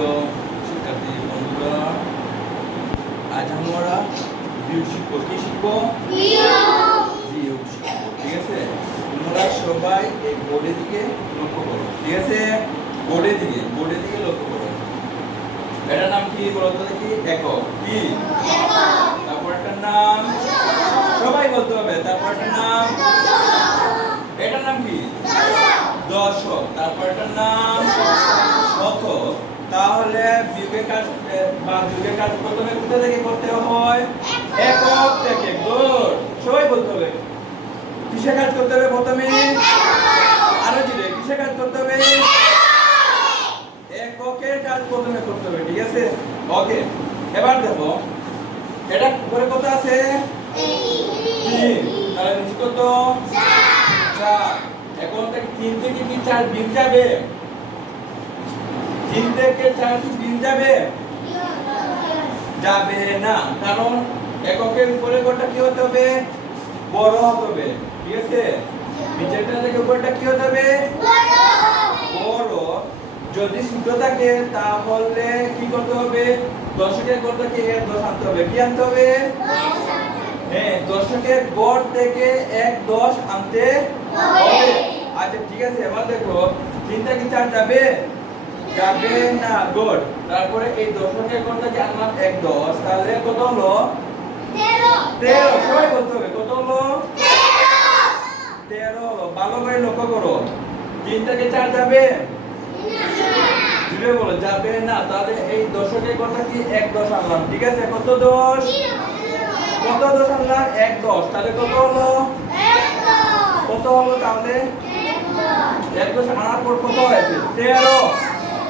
প্রিয় শিক্ষার্থী বন্ধুরা আজ আমরা বিয়োগ শিখব কি শিখব? বিয়োগ শিখব ঠিক আছে? তোমরা সবাই এই বোর্ডের দিকে লক্ষ্য করো ঠিক আছে? বোর্ডের দিকে বোর্ডের দিকে লক্ষ্য করো। এটার নাম কি বলতো দেখি? একক কি? তারপরটার নাম? সবাই বলতে হবে তারপরটার নাম? এটার নাম কি? দশক। তারপরটার নাম? শতক। তাহলে বিবেক কাজ বা বিবেক কাজ প্রথমে কোথা থেকে করতে হয়? একক থেকে, গুড। সবাই বলতে হবে। কিসে কাজ করতে হবে প্রথমে? আরও জিরে কিসে কাজ করতে হবে? এককের কাজ প্রথমে করতে হবে, ঠিক আছে? ওকে, এবার দেখো, এটা উপরে কত আছে? তিন। তাহলে নিচে কত চার। এখন থেকে তিন থেকে কি চার বিন যাবে? তিন থেকে বিন যাবে? যাবে না। কারণ এককের উপরে কোনটা কি হতে হবে? বড় হতে হবে। ঠিক আছে? নিচেরটা থেকে উপরটা কি হতে হবে? বড়। যদি ছোট থাকে, তাহলে কি করতে হবে? দশকের গড়টাকে এর দশ আনতে হবে। কি আনতে হবে? হ্যাঁ দশকের গড় থেকে এক দশ আনতে হবে। আচ্ছা ঠিক আছে। এবার দেখো, তিনটা কি চার যাবে? যাবে না গুড তারপরে এই দশকের গড়টাকে আনলাম এক দশ তাহলে কত হলো? তেরো। সবাই বলতে হবে কত হলো? তেরো। ভালো করে লক্ষ্য করো। তিন থেকে চার যাবে? জুড়ে বলো যাবে না। তাহলে এই দশকের কথা কি এক দশ আনলাম ঠিক আছে? কত দশ? কত দশ আনলাম? এক দশ। তাহলে কত হলো? কত হলো তাহলে? এক দশ। আনার পর কত হয়েছে? তেরো।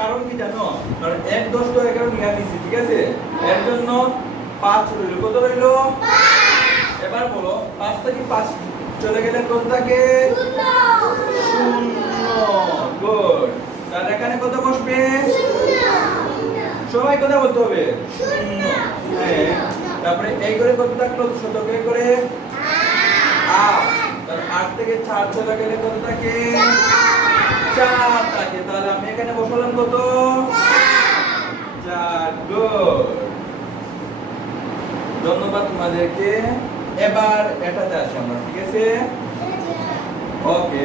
কারণ কি জানো? কারণ এক দশ তো এগারো নিয়ে নিছি ঠিক আছে? এর জন্য পাঁচ রইল। কত রইল? এবার বলো পাঁচ থেকে পাঁচ চলে গেলে কত থাকে শূন্য। গুড। তাহলে এখানে কত বসবে? সবাই কথা বলতে হবে? শূন্য। হ্যাঁ। তারপরে এই করে কত থাকল শতকে করে? আট। তাহলে আট থেকে চার চলে গেলে কত থাকে চার থাকে তাহলে আমি এখানে বসালাম কত? চার ধন্যবাদ তোমাদেরকে। এবার এটাতে আসি আমরা ঠিক আছে? ওকে।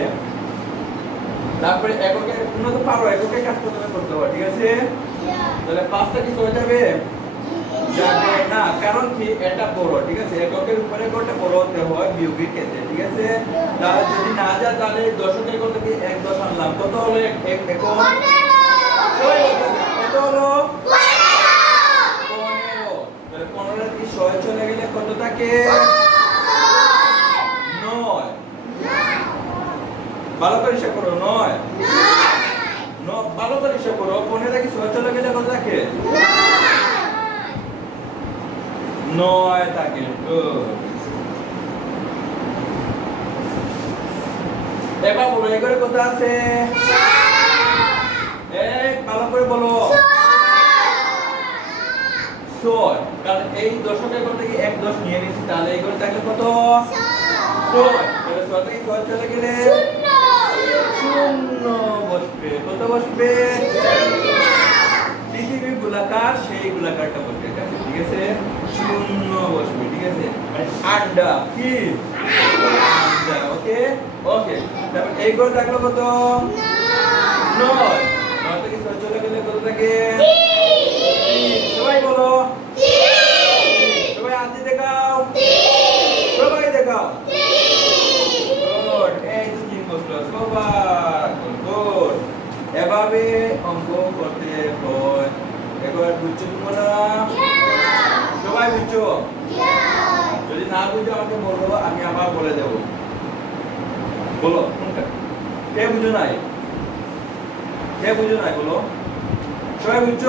তারপরে এককে তোমরা তো পারো এককে কাজ প্রথমে করতে হবে ঠিক আছে? তাহলে পাঁচটা কি হয়ে যাবে যাবে না কারণ কি এটা বড় ঠিক আছে? এককের উপরে কোনটা বড় হতে হয় বিয়োগের ক্ষেত্রে ঠিক আছে? তাহলে যদি না যায় তাহলে দশকের কত কি এক দশ আনলাম? কত হলো এক এখন কত হলো? পনেরো। তাহলে পনেরো কি ছয় চলে গেলে কত থাকে? নয়। ভালো করে হিসাব করো নয়। ন- ভালো করে হিসাব করো পনেরো কি ছয় চলে গেলে কত থাকে? থাকে Good. এবার বলো এগুলো কত আছে? ভালো করে বলো। ছয়। কারণ এই দশকের কত থেকে এক দশ নিয়ে নিচ্ছি তাহলে এগুলো থাকলে কত? ছয়। তাহলে ছয় থেকে ছয় চলে গেলে? শূন্য। বসবে। কত বসবে? পৃথিবী গোলাকার সেই গোলাকারটা বসবে ঠিক আছে? শূন্য বসবে, ঠিক আছে? মানে আড্ডা। কি? আড্ডা ওকে ওকে তারপর এই করে থাকল কত? নয়। নয় থেকে ছয় চলে গেলে কত থাকে? সবাই বলো। সবাই হাতি দেখাও। সবাই দেখাও। এভাবে অঙ্ক করতে হয়। একবার বুঝছ তোমরা? সবাই বুঝছ? যদি না বুঝো আমাকে বলো আমি আবার বলে দেব। বলো কে বুঝো নাই? কে বুঝো নাই বলো? সবাই বুঝছ?